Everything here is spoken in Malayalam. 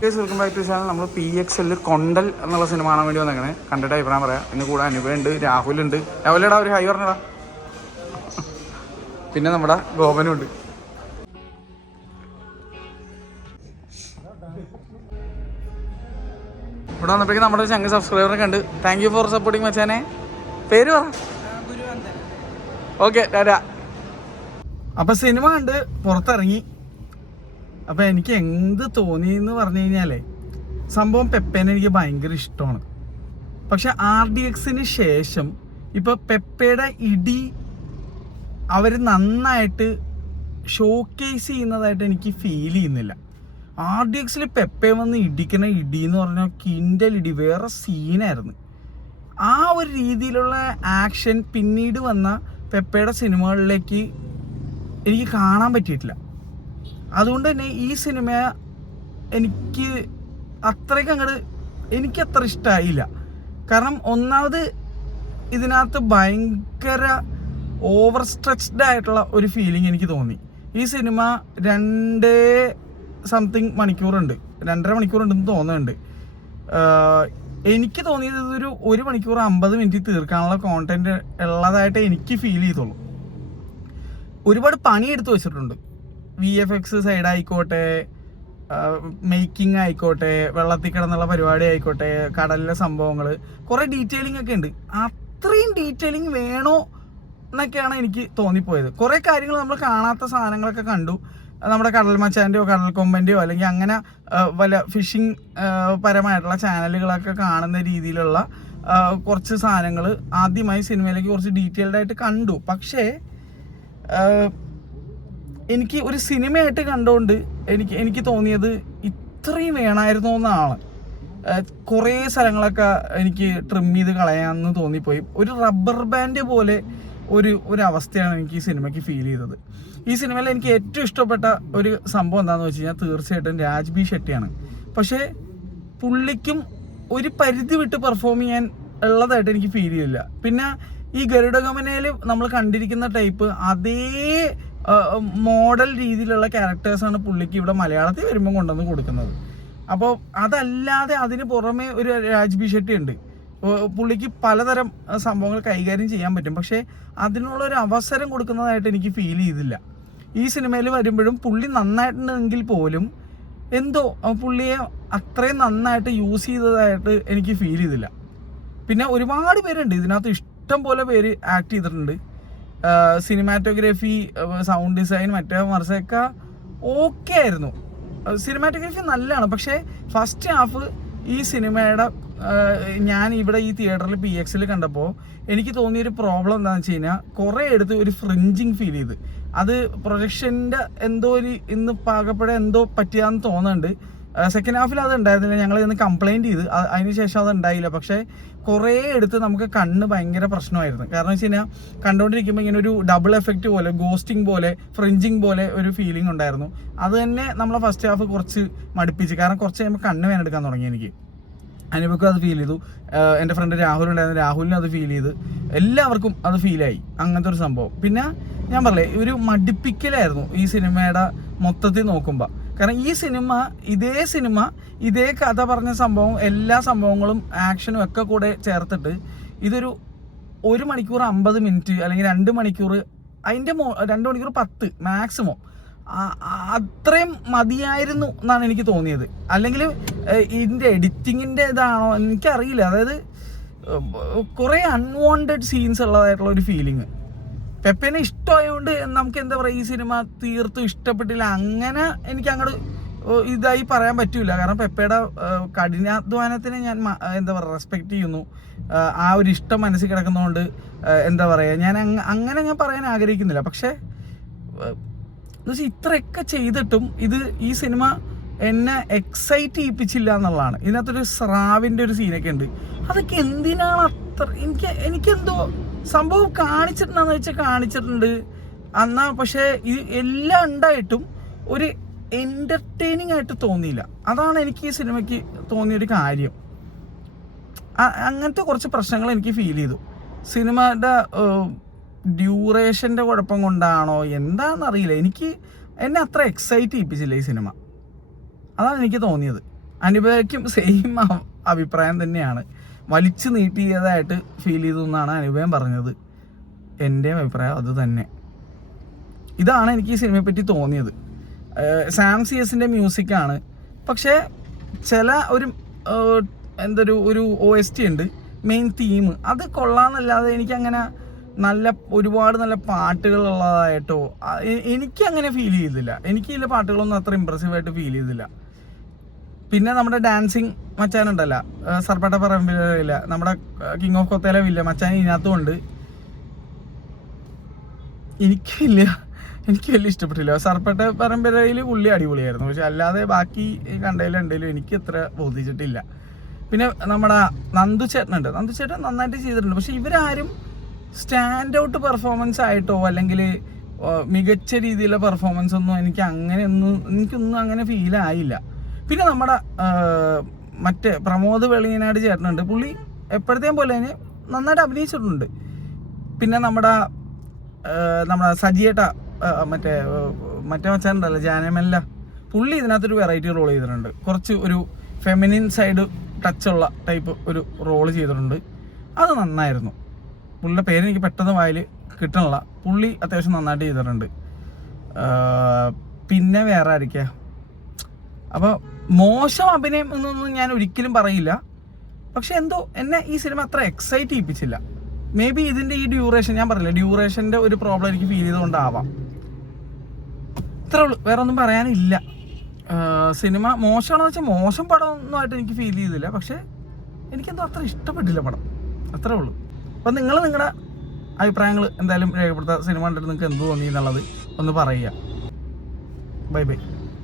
Welcome back to channel. നമ്മൾ PXL കൊണ്ടൽ എന്നുള്ള സിനിമ കാണാൻ വേണ്ടി വന്നേക്കണേ. കണ്ടിട്ട് അഭിപ്രായം പറയാം. ഇന്ന് കൂടെ അനുഭവമുണ്ട്, രാഹുലുണ്ട്. രാഹുലേടാ ഒരു ഹൈ പറഞ്ഞടാ. പിന്നെ നമ്മുടെ ഗോപനും ഉണ്ട്. ഇവിടെ വന്നപ്പോഴേക്കും നമ്മുടെ ചങ്ങ സബ്സ്ക്രൈബറൊക്കെ ഉണ്ട്. താങ്ക് യു ഫോർ സപ്പോർട്ടിങ് മച്ചാനെ. പേര് പറ. ഓക്കെ ടാറ്റാ. അപ്പം സിനിമ കണ്ട് പുറത്തിറങ്ങി. അപ്പം എനിക്ക് എന്ത് തോന്നിയെന്ന് പറഞ്ഞു കഴിഞ്ഞാലേ, സംഭവം പെപ്പേനെ എനിക്ക് ഭയങ്കര ഇഷ്ടമാണ്. പക്ഷെ RDXന് ശേഷം ഇപ്പം പെപ്പയുടെ ഇടി അവർ നന്നായിട്ട് ഷോക്കേസ് ചെയ്യുന്നതായിട്ട് എനിക്ക് ഫീൽ ചെയ്യുന്നില്ല. RDXൽ പെപ്പെ വന്ന് ഇടിക്കണ ഇടി എന്ന് പറഞ്ഞാൽ കിൻഡൽ ഇടി, വേറെ സീനായിരുന്നു. ആ ഒരു രീതിയിലുള്ള ആക്ഷൻ പിന്നീട് വന്ന പെപ്പയുടെ സിനിമകളിലേക്ക് എനിക്ക് കാണാൻ പറ്റിയിട്ടില്ല. അതുകൊണ്ട് തന്നെ ഈ സിനിമ എനിക്ക് എനിക്കത്ര ഇഷ്ടമായില്ല. കാരണം ഒന്നാമത് ഇതിനകത്ത് ഭയങ്കര ഓവർ സ്ട്രെച്ച്ഡ് ആയിട്ടുള്ള ഒരു ഫീലിംഗ് എനിക്ക് തോന്നി. ഈ സിനിമ 2 മണിക്കൂറുണ്ട്, 2.5 മണിക്കൂറുണ്ടെന്ന് തോന്നുന്നുണ്ട്. എനിക്ക് തോന്നിയത് ഇതൊരു 1 മണിക്കൂർ 50 മിനിറ്റ് തീർക്കാനുള്ള കോണ്ടന്റ് ഉള്ളതായിട്ട് എനിക്ക് ഫീൽ ചെയ്തോളൂ. ഒരുപാട് പണിയെടുത്ത് വെച്ചിട്ടുണ്ട്. VFX സൈഡ് ആയിക്കോട്ടെ, മേക്കിംഗ് ആയിക്കോട്ടെ, വെള്ളത്തിൽ കിടന്നുള്ള പരിപാടി ആയിക്കോട്ടെ, കടലിലെ സംഭവങ്ങൾ, കുറേ ഡീറ്റെയിലിംഗ് ഒക്കെ ഉണ്ട്. അത്രയും ഡീറ്റെയിലിംഗ് വേണോ എന്നൊക്കെയാണ് എനിക്ക് തോന്നിപ്പോയത്. കുറേ കാര്യങ്ങൾ നമ്മൾ കാണാത്ത സാധനങ്ങളൊക്കെ കണ്ടു. നമ്മുടെ കടൽ മച്ചാൻ്റെയോ കടൽ കൊമ്പൻ്റെയോ അല്ലെങ്കിൽ അങ്ങനെ വല്ല ഫിഷിംഗ് പരമായിട്ടുള്ള ചാനലുകളൊക്കെ കാണുന്ന രീതിയിലുള്ള കുറച്ച് സാധനങ്ങൾ ആദ്യമായി സിനിമയിലേക്ക് കുറച്ച് ഡീറ്റെയിൽഡ് ആയിട്ട് കണ്ടു. പക്ഷേ എനിക്ക് ഒരു സിനിമയായിട്ട് കണ്ടുകൊണ്ട് എനിക്ക് തോന്നിയത് ഇത്രയും വേണമായിരുന്നു എന്നാണ്. കുറേ സ്ഥലങ്ങളൊക്കെ എനിക്ക് ട്രിം ചെയ്ത് കളയാമെന്ന് തോന്നിപ്പോയി. ഒരു റബ്ബർ ബാൻഡ് പോലെ ഒരു അവസ്ഥയാണ് എനിക്ക് ഈ സിനിമയ്ക്ക് ഫീൽ ചെയ്തത്. ഈ സിനിമയിൽ എനിക്ക് ഏറ്റവും ഇഷ്ടപ്പെട്ട ഒരു സംഭവം എന്താണെന്ന് വെച്ച് കഴിഞ്ഞാൽ തീർച്ചയായിട്ടും രാജ്ബി ഷെട്ടിയാണ്. പക്ഷേ പുള്ളിക്കും ഒരു പരിധി വിട്ട് പെർഫോം ചെയ്യാൻ ഉള്ളതായിട്ട് എനിക്ക് ഫീൽ ചെയ്തില്ല. പിന്നെ ഈ ഗരുഡഗമനയിൽ നമ്മൾ കണ്ടിരിക്കുന്ന ടൈപ്പ് അതേ മോഡൽ രീതിയിലുള്ള ക്യാരക്ടേഴ്സാണ് പുള്ളിക്ക് ഇവിടെ മലയാളത്തിൽ വരുമ്പോൾ കൊണ്ടുവന്ന് കൊടുക്കുന്നത്. അപ്പോൾ അതല്ലാതെ അതിന് പുറമെ ഒരു രാജ്ബി ഷെട്ടി ഉണ്ട്. പുള്ളിക്ക് പലതരം സംഭവങ്ങൾ കൈകാര്യം ചെയ്യാൻ പറ്റും. പക്ഷേ അതിനുള്ളൊരു അവസരം കൊടുക്കുന്നതായിട്ട് എനിക്ക് ഫീൽ ചെയ്തില്ല. ഈ സിനിമയിൽ വരുമ്പോഴും പുള്ളി നന്നായിട്ടുണ്ടെങ്കിൽ പോലും എന്തോ പുള്ളിയെ അത്രയും നന്നായിട്ട് യൂസ് ചെയ്തതായിട്ട് എനിക്ക് ഫീൽ ചെയ്തില്ല. പിന്നെ ഒരുപാട് പേരുണ്ട് ഇതിനകത്ത്, ഇഷ്ടം പോലെ പേര് ആക്ട് ചെയ്തിട്ടുണ്ട്. സിനിമാറ്റോഗ്രാഫി, സൗണ്ട് ഡിസൈൻ, മറ്റേ മറിച്ചൊക്കെ ഓക്കെ ആയിരുന്നു. സിനിമാറ്റോഗ്രാഫി നല്ലതാണ്. പക്ഷേ ഫസ്റ്റ് ഹാഫ് ഈ സിനിമയുടെ ഞാൻ ഇവിടെ ഈ തിയേറ്ററിൽ PXL കണ്ടപ്പോൾ എനിക്ക് തോന്നിയൊരു പ്രോബ്ലം എന്താണെന്ന് വെച്ച് കഴിഞ്ഞാൽ, കുറേ എടുത്ത് ഒരു ഫ്രിഞ്ചിങ് ഫീൽ ചെയ്ത്. അത് പ്രൊജക്ഷൻ്റെ എന്തോ ഇന്ന് പാകപ്പെടെ എന്തോ പറ്റിയാന്ന് തോന്നുന്നുണ്ട്. സെക്കൻഡ് ഹാഫിൽ അത് ഉണ്ടായിരുന്നില്ല. ഞങ്ങൾ ഇന്ന് കംപ്ലൈൻറ്റ് ചെയ്ത് അതിന് ശേഷം അത് ഉണ്ടായില്ല. പക്ഷേ കുറേ എടുത്ത് നമുക്ക് കണ്ണ് ഭയങ്കര പ്രശ്നമായിരുന്നു. കാരണം വെച്ച് കഴിഞ്ഞാൽ കണ്ടുകൊണ്ടിരിക്കുമ്പോൾ ഇങ്ങനെ ഒരു ഡബിൾ എഫക്റ്റ് പോലെ, ഗോസ്റ്റിംഗ് പോലെ, ഫ്രിഞ്ചിങ് പോലെ ഒരു ഫീലിംഗ് ഉണ്ടായിരുന്നു. അത് തന്നെ നമ്മളെ ഫസ്റ്റ് ഹാഫ് കുറച്ച് മടുപ്പിച്ച്. കാരണം കുറച്ച് കഴിയുമ്പോൾ കണ്ണ് വേനെടുക്കാൻ തുടങ്ങി എനിക്ക്. അനുഭവക്കും അത് ഫീൽ ചെയ്തു. എൻ്റെ ഫ്രണ്ട് രാഹുൽ ഉണ്ടായിരുന്നു, രാഹുലിനും അത് ഫീൽ ചെയ്ത്. എല്ലാവർക്കും അത് ഫീലായി, അങ്ങനത്തെ ഒരു സംഭവം. പിന്നെ ഞാൻ പറഞ്ഞേ ഒരു മടുപ്പിക്കലായിരുന്നു ഈ സിനിമയുടെ മൊത്തത്തിൽ നോക്കുമ്പോൾ. കാരണം ഈ സിനിമ ഇതേ കഥ പറഞ്ഞ സംഭവം, എല്ലാ സംഭവങ്ങളും ആക്ഷനും ഒക്കെ കൂടെ ചേർത്തിട്ട് ഇതൊരു 1 മണിക്കൂർ 50 മിനിറ്റ് അല്ലെങ്കിൽ 2 മണിക്കൂർ, അതിൻ്റെ 2 മണിക്കൂർ 10 മാക്സിമം, അത്രയും മതിയായിരുന്നു എന്നാണ് എനിക്ക് തോന്നിയത്. അല്ലെങ്കിൽ ഇതിൻ്റെ എഡിറ്റിങ്ങിൻ്റെ ഇതാണോ എനിക്കറിയില്ല. അതായത് കുറേ അൺവാണ്ടഡ് സീൻസ് ഉള്ളതായിട്ടുള്ള ഒരു ഫീലിങ്. പെപ്പേനെ ഇഷ്ടമായതുകൊണ്ട് നമുക്ക് എന്താ പറയുക, ഈ സിനിമ തീർത്തും ഇഷ്ടപ്പെട്ടില്ല അങ്ങനെ എനിക്ക് അങ്ങോട്ട് ഇതായി പറയാൻ പറ്റില്ല. കാരണം പെപ്പയുടെ കഠിനാധ്വാനത്തിനെ ഞാൻ എന്താ പറയുക റെസ്പെക്റ്റ് ചെയ്യുന്നു. ആ ഒരു ഇഷ്ടം മനസ്സിൽ കിടക്കുന്നതുകൊണ്ട് എന്താ പറയുക, ഞാൻ അങ്ങനെ ഞാൻ പറയാൻ ആഗ്രഹിക്കുന്നില്ല. പക്ഷേ ഇത്രയൊക്കെ ചെയ്തിട്ടും ഈ സിനിമ എന്നെ എക്സൈറ്റ് ചെയ്യിപ്പിച്ചില്ല എന്നുള്ളതാണ്. ഇതിനകത്തൊരു സ്രാവിൻ്റെ ഒരു സീനൊക്കെ ഉണ്ട്. അതൊക്കെ എന്തിനാണ് അത്ര എനിക്കെന്തോ സംഭവം കാണിച്ചിട്ടുണ്ടെന്ന് വെച്ചാൽ കാണിച്ചിട്ടുണ്ട് എന്നാ. പക്ഷേ എല്ലാം ഉണ്ടായിട്ടും ഒരു എൻ്റർടൈനിങ് ആയിട്ട് തോന്നിയില്ല. അതാണ് എനിക്ക് ഈ സിനിമയ്ക്ക് തോന്നിയൊരു കാര്യം. അങ്ങനത്തെ കുറച്ച് പ്രശ്നങ്ങൾ എനിക്ക് ഫീൽ ചെയ്തു. സിനിമയുടെ ഡ്യൂറേഷൻ്റെ കുഴപ്പം കൊണ്ടാണോ എന്താണെന്നറിയില്ല, എന്നെ അത്ര എക്സൈറ്റ് ചെയ്യിപ്പിച്ചില്ല ഈ സിനിമ. അതാണ് എനിക്ക് തോന്നിയത്. അനുപയ്ക്കും സെയിം അഭിപ്രായം തന്നെയാണ്. വലിച്ചു നീട്ടിയതായിട്ട് ഫീൽ ചെയ്തു എന്നാണ് അനുപയം പറഞ്ഞത്. എൻ്റെ അഭിപ്രായം അത് തന്നെ. ഇതാണ് എനിക്ക് ഈ സിനിമയെ പറ്റി തോന്നിയത്. സാം CS-ൻ്റെ മ്യൂസിക്കാണ്, പക്ഷേ ചില ഒരു OST ഉണ്ട്, മെയിൻ തീം, അത് കൊള്ളാമെന്നല്ലാതെ എനിക്കങ്ങനെ ഒരുപാട് നല്ല പാട്ടുകളുള്ളതായിട്ടോ എനിക്കങ്ങനെ ഫീൽ ചെയ്തില്ല. എനിക്ക് ഇതിലെ പാട്ടുകളൊന്നും അത്ര ഇമ്പ്രസീവായിട്ട് ഫീൽ ചെയ്തില്ല. പിന്നെ നമ്മുടെ ഡാൻസിങ് മച്ചാനുണ്ടല്ലോ, സർപ്പട്ട പറമ്പില, നമ്മുടെ കിങ് ഓഫ് കൊത്തയിലെ വില്ല മച്ചാൻ ഇതിനകത്തുമുണ്ട്. എനിക്ക് വലിയ ഇഷ്ടപ്പെട്ടില്ല. സർപ്പട്ട പറമ്പിലയിൽ പുള്ളി അടിപൊളിയായിരുന്നു, പക്ഷെ അല്ലാതെ ബാക്കി കണ്ടതിലുണ്ടെങ്കിലും എനിക്ക് അത്ര ബോധിച്ചിട്ടില്ല. പിന്നെ നമ്മുടെ നന്ദു ചേട്ടനുണ്ട്, നന്ദു ചേട്ടൻ നന്നായിട്ട് ചെയ്തിട്ടുണ്ട്. പക്ഷെ ഇവരാരും സ്റ്റാൻഡ് ഔട്ട് പെർഫോമൻസ് ആയിട്ടോ അല്ലെങ്കിൽ മികച്ച രീതിയിലുള്ള പെർഫോമൻസ് ഒന്നും എനിക്കൊന്നും അങ്ങനെ ഫീലായില്ല. പിന്നെ നമ്മുടെ മറ്റേ പ്രമോദ് വെളിയനാട് ചേട്ടനുണ്ട്, പുള്ളി എപ്പോഴത്തെയും പോലെ തന്നെ നന്നായിട്ട് അഭിനയിച്ചിട്ടുണ്ട്. പിന്നെ നമ്മുടെ സജിയേട്ട മറ്റേ മച്ചാനുണ്ടല്ലോ ജാനമല്ല, പുള്ളി ഇതിനകത്തൊരു വെറൈറ്റി റോൾ ചെയ്തിട്ടുണ്ട്. കുറച്ച് ഒരു ഫെമിനിൻ സൈഡ് ടച്ചുള്ള ടൈപ്പ് ഒരു റോൾ ചെയ്തിട്ടുണ്ട്. അത് നന്നായിരുന്നു. പുള്ളിയുടെ പേര് എനിക്ക് പെട്ടെന്ന് വായിൽ കിട്ടണില്ല. പുള്ളി അത്യാവശ്യം നന്നായിട്ട് ചെയ്തിട്ടുണ്ട്. പിന്നെ വേറെ ആയിരിക്കാം. അപ്പോൾ മോശം അഭിനയം എന്നൊന്നും ഞാൻ ഒരിക്കലും പറയില്ല, പക്ഷെ എന്തോ എന്നെ ഈ സിനിമ അത്ര എക്സൈറ്റ് ചെയ്യിപ്പിച്ചില്ല. മേ ബി ഇതിൻ്റെ ഈ ഡ്യൂറേഷൻ, ഞാൻ പറഞ്ഞില്ല, ഡ്യൂറേഷൻ്റെ ഒരു പ്രോബ്ലം എനിക്ക് ഫീൽ ചെയ്തുകൊണ്ടാവാം. ഇത്രേ ഉള്ളൂ, വേറെ ഒന്നും പറയാനില്ല. സിനിമ മോശമാണെന്ന് വെച്ചാൽ മോശം പടമൊന്നുമായിട്ട് എനിക്ക് ഫീൽ ചെയ്തില്ല, പക്ഷേ എനിക്കെന്തോ അത്ര ഇഷ്ടപ്പെട്ടില്ല പടം, അത്രേ ഉള്ളൂ. അപ്പം നിങ്ങൾ നിങ്ങളുടെ അഭിപ്രായങ്ങൾ എന്തായാലും രേഖപ്പെടുത്തുക. സിനിമ കണ്ടിട്ട് നിങ്ങൾക്ക് എന്ത് തോന്നി എന്നുള്ളത് ഒന്ന് പറയുക. Bye bye.